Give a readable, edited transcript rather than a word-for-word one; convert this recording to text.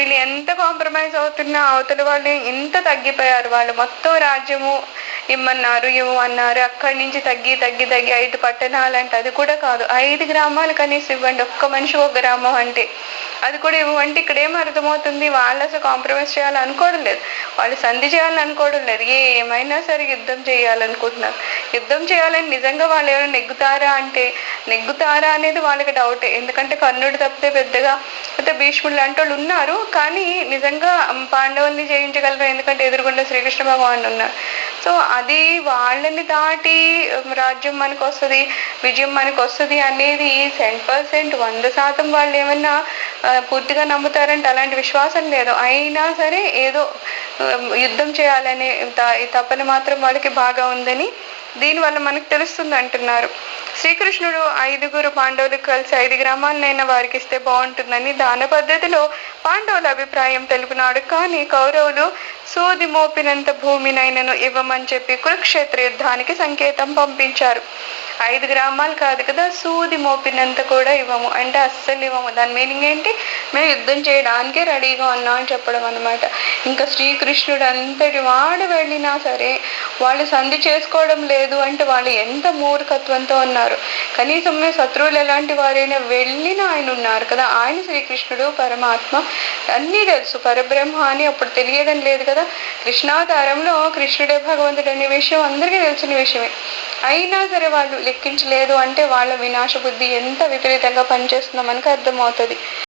వీళ్ళు ఎంత కాంప్రమైజ్ అవుతున్నా అవతల వాళ్ళు ఇంత తగ్గిపోయారు. వాళ్ళు మొత్తం రాజ్యము ఇవ్వమన్నారు, అక్కడి నుంచి తగ్గి తగ్గి తగ్గి 5 పట్టణాలంటే అది కూడా కాదు, 5 గ్రామాలు కనీసం ఇవ్వండి, ఒక్క మనిషి ఒక గ్రామం అంటే అది కూడా ఇవ్వండి. ఇక్కడ ఏం అర్థమవుతుంది, వాళ్ళు అసలు కాంప్రమైజ్ చేయాలనుకోవడం లేదు, వాళ్ళు సంధి చేయాలనుకోవడం లేదు, ఏమైనా సరే యుద్ధం చేయాలనుకుంటున్నారు. యుద్ధం చేయాలని నిజంగా వాళ్ళు ఎవరైనా నెగ్గుతారా అనేది వాళ్ళకి డౌటే. ఎందుకంటే కర్ణుడు తప్పితే పెద్దగా అయితే భీష్ముడు లాంటి వాళ్ళు ఉన్నారు, కానీ నిజంగా పాండవుల్ని జయించగలరు, ఎందుకంటే ఎదురుగుండా శ్రీకృష్ణ భగవానుడు ఉన్నారు. సో అది వాళ్ళని దాటి రాజ్యం మనకు వస్తుంది, విజయం మనకు వస్తుంది అనేది 100% 100% వాళ్ళు ఏమన్నా పూర్తిగా నమ్ముతారంటే అలాంటి విశ్వాసం లేదు. అయినా సరే ఏదో యుద్ధం చేయాలనే ఈ తపన మాత్రం వాళ్ళకి బాగా ఉందని దీనివల్ల మనకు తెలుస్తుంది అంటున్నారు. శ్రీకృష్ణుడు 5 పాండవులకు కలిసి 5 గ్రామాలనైనా వారికి ఇస్తే బాగుంటుందని దాన పద్ధతిలో పాండవుల అభిప్రాయం తెలిపినాడు. కానీ కౌరవులు సూది మోపినంత భూమినైనను ఇవ్వమని చెప్పి కురుక్షేత్ర యుద్ధానికి సంకేతం పంపించారు. 5 గ్రామాలు కాదు కదా, సూది మోపినంత కూడా ఇవ్వము అంటే అస్సలు ఇవ్వము. దాని మీనింగ్ ఏంటి, మేము యుద్ధం చేయడానికే రెడీగా ఉన్నాం అని చెప్పడం అనమాట. ఇంకా శ్రీకృష్ణుడు అంతటి వాడు వెళ్ళినా సరే వాళ్ళు సంధి చేసుకోవడం లేదు అంటే వాళ్ళు ఎంత మూర్ఖత్వంతో ఉన్నారు. కనీసం మేము శత్రువులు ఎలాంటి వారైనా వెళ్ళినా ఆయన ఉన్నారు కదా, ఆయన శ్రీకృష్ణుడు పరమాత్మ, అన్నీ తెలుసు, పరబ్రహ్మ అని అప్పుడు తెలియడం లేదు కదా. కృష్ణావతారంలో కృష్ణుడే భగవంతుడు అనే విషయం అందరికీ తెలిసిన విషయమే. అయినా సరే వాళ్ళు లెక్కించలేదు అంటే వాళ్ళ వినాశ బుద్ధి ఎంత విపరీతంగా పనిచేస్తుందో మనకు అర్థమవుతుంది.